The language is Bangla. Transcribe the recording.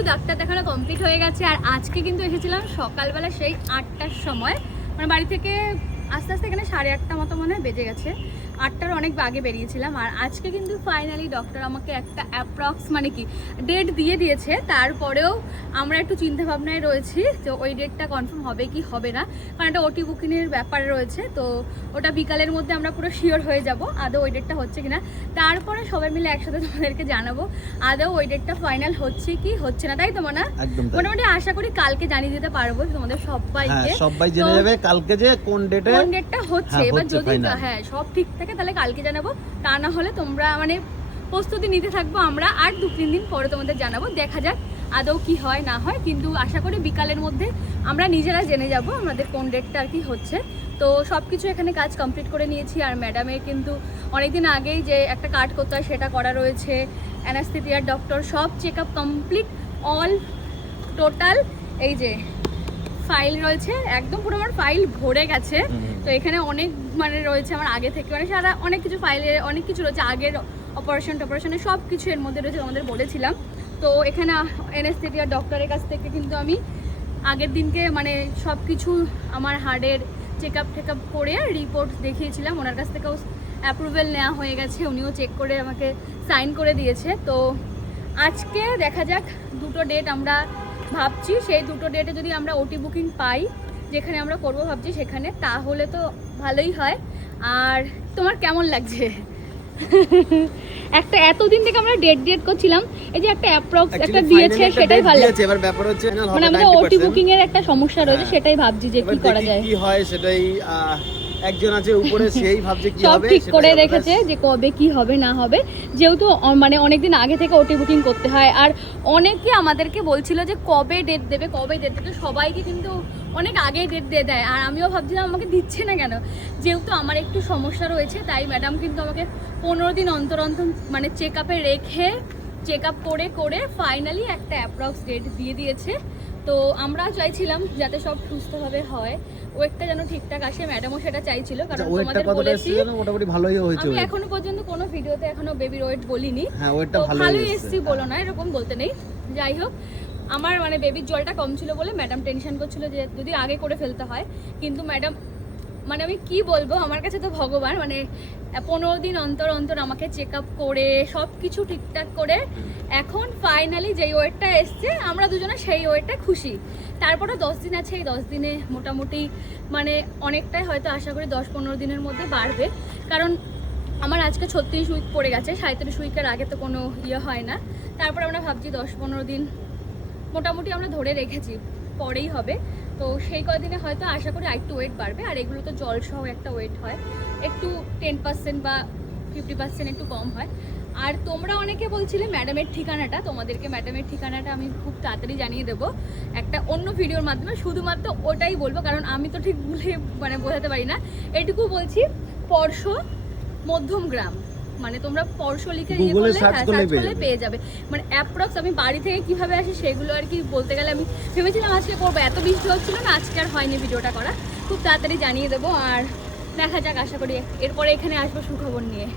কিন্তু ডাক্তার দেখানো কমপ্লিট হয়ে গেছে। আর আজকে কিন্তু এসেছিলাম সকালবেলা সেই 8টার সময়, মানে বাড়ি থেকে আস্তে আস্তে এখানে 8:30 মতো মনে হয় বেজে গেছে। 8টার অনেক আগে বেরিয়েছিলাম। আর আজকে কিন্তু ফাইনালি ডক্টর আমাকে একটা অ্যাপ্রক্স মানে কি ডেট দিয়ে দিয়েছে। তারপরেও আমরা একটু চিন্তা ভাবনায় রয়েছি তো ওই ডেটটা কনফার্ম হবে কি হবে না, কারণ একটা ওটি বুকিংয়ের ব্যাপার রয়েছে। তো ওটা বিকালের মধ্যে আমরা পুরো শিওর হয়ে যাব আদৌ ওই ডেটটা হচ্ছে কিনা। তারপরে সবাই মিলে একসাথে তোমাদেরকে জানাবো আদৌ ওই ডেটটা ফাইনাল হচ্ছে কি হচ্ছে না, তাই তো মনে হয়? মোটামুটি আশা করি কালকে জানিয়ে দিতে পারবো তোমাদের সবাইকে। সবাই জেনে যাবে কালকে যে কোন ডেটটা হচ্ছে। এবার যদি সব ঠিক থাকে তাহলে কালকে জানাবো, তা না হলে তোমরা মানে প্রস্তুতি নিতে থাকবো। আমরা আর 2-3 দিন পরে তোমাদের জানাবো, দেখা যাক আদৌ কি হয় না হয়। কিন্তু আশা করি বিকালের মধ্যে আমরা নিজেরা জেনে যাব আমাদের কোন ডেটটা আর কি হচ্ছে। তো সব কিছু এখানে কাজ কমপ্লিট করে নিয়েছি। আর ম্যাডামের কিন্তু অনেকদিন আগেই যে একটা কার্ড করতে হয় সেটা করা রয়েছে, অ্যানাস্থেথিয়ার ডক্টর সব check up complete, all total এই যে ফাইল রয়েছে, একদম পুরো আমার ফাইল ভরে গেছে। তো এখানে অনেক মানে রয়েছে আমার আগে থেকে, মানে সারা অনেক কিছু ফাইলে অনেক কিছু রয়েছে, আগের অপারেশনে সব কিছু এর মধ্যে রয়েছে, তোমাদের বলেছিলাম। তো এখানে অ্যানেস্থেথিয়া ডক্টরের কাছ থেকে কিন্তু আমি আগের দিনকে মানে সব কিছু আমার হার্টের চেক আপ করে রিপোর্ট দেখিয়েছিলাম, ওনার কাছ থেকেও অ্যাপ্রুভেল নেওয়া হয়ে গেছে, উনিও চেক করে আমাকে সাইন করে দিয়েছে। তো আজকে দেখা যাক, দুটো ডেট আমরা ভাবছি, সেই দুটো ডেটে যদি আমরা ওটি বুকিং পাই যেখানে আমরা করবো ভাবছি সেখানে, তাহলে তো ভালোই হয়। আর তোমার কেমন লাগছে? একটা এতদিন থেকে আমরা ডেট করছিলাম, এই যে একটা অ্যাপ্রক্স একটা দিয়েছে সেটাই ভালো লাগছে। এবার ব্যাপার হচ্ছে মানে আমাদের ওটি বুকিং এর একটা সমস্যা রয়েছে, সেটাই ভাবছি যে কি করা যায়, কি হয় সেটাই। একজন আছে উপরে, সেই ভাবছে কি হবে, সব ঠিক করে রেখেছে যে কবে কি হবে না হবে। যেহেতু মানে অনেকদিন আগে থেকে ওটি বুকিং করতে হয়, আর অনেকে আমাদেরকে বলছিল যে কবে ডেট দেবে সবাইকে কিন্তু অনেক আগেই ডেট দিয়ে দেয়। আর আমিও ভাবছিলাম আমাকে দিচ্ছে না কেন, যেহেতু আমার একটু সমস্যা রয়েছে তাই ম্যাডাম কিন্তু আমাকে 15 দিন অন্তর মানে চেক আপে রেখে চেক আপ করে ফাইনালি একটা অ্যাপ্রক্স ডেট দিয়ে দিয়েছে। তো আমরা চাইছিলাম যাতে সব সুস্থভাবে হয়, ওয়েটটা যেন ঠিকঠাক আসে, ম্যাডামও সেটা চাইছিল। কারণ তোমাদের বলেছি মোটামুটি ভালোই হয়েছে। আমি এখনো পর্যন্ত কোনো ভিডিওতে এখনো বেবির ওয়েট বলিনি। হ্যাঁ, ওয়েটটা ভালোই এসেছি বলো না, এরকম বলতে নেই। যাই হোক, আমার মানে বেবির জলটা কম ছিল বলে ম্যাডাম টেনশন করছিল যে যদি আগে করে ফেলতে হয়। কিন্তু ম্যাডাম মানে আমি কি বলবো, আমার কাছে তো ভগবান, মানে 15 দিন অন্তর আমাকে চেক আপ করে সব কিছু ঠিকঠাক করে এখন ফাইনালি যেই ওয়েটটা এসছে আমরা দুজনে সেই ওয়েটটা খুশি। তারপরে 10 দিন আছে, এই 10 দিনে মোটামুটি মানে অনেকটাই হয়তো আশা করি 10-15 দিনের মধ্যে বাড়বে। কারণ আমার আজকে 36 উইক পড়ে গেছে, 37 উইকের আগে তো কোনো হয় না। তারপর আমরা ভাবছি 10-15 দিন মোটামুটি আমরা ধরে রেখেছি, পরেই হবে। তো সেই কদিনে হয়তো আশা করি আরেকটু ওয়েট বাড়বে। আর এগুলো তো জল সহ একটা ওয়েট হয়, একটু 10% বা 50% একটু কম হয়। আর তোমরা অনেকে বলছিলে ম্যাডামের ঠিকানাটা, তোমাদেরকে ম্যাডামের ঠিকানাটা আমি খুব তাড়াতাড়ি জানিয়ে দেবো একটা অন্য ভিডিওর মাধ্যমে। শুধুমাত্র ওটাই বলবো, কারণ আমি তো ঠিক ভুলে মানে বোঝাতে পারি না। এটুকু বলছি, পরশ মধ্যম গ্রাম, মানে তোমরা পরশ লিখে সার্চ করলে পেয়ে যাবে। মানে অ্যাপ্রক্স আমি বাড়ি থেকে কিভাবে আসি সেগুলো আর কি বলতে গেলে আমি ভেবেছিলাম আজকে করবো, এত বৃষ্টি হচ্ছিল না, আজকে আর হয়নি ভিডিওটা করা। খুব তাড়াতাড়ি জানিয়ে দেবো। আর দেখা যাক, আশা করি এরপরে এখানে আসবো সুখবর নিয়ে।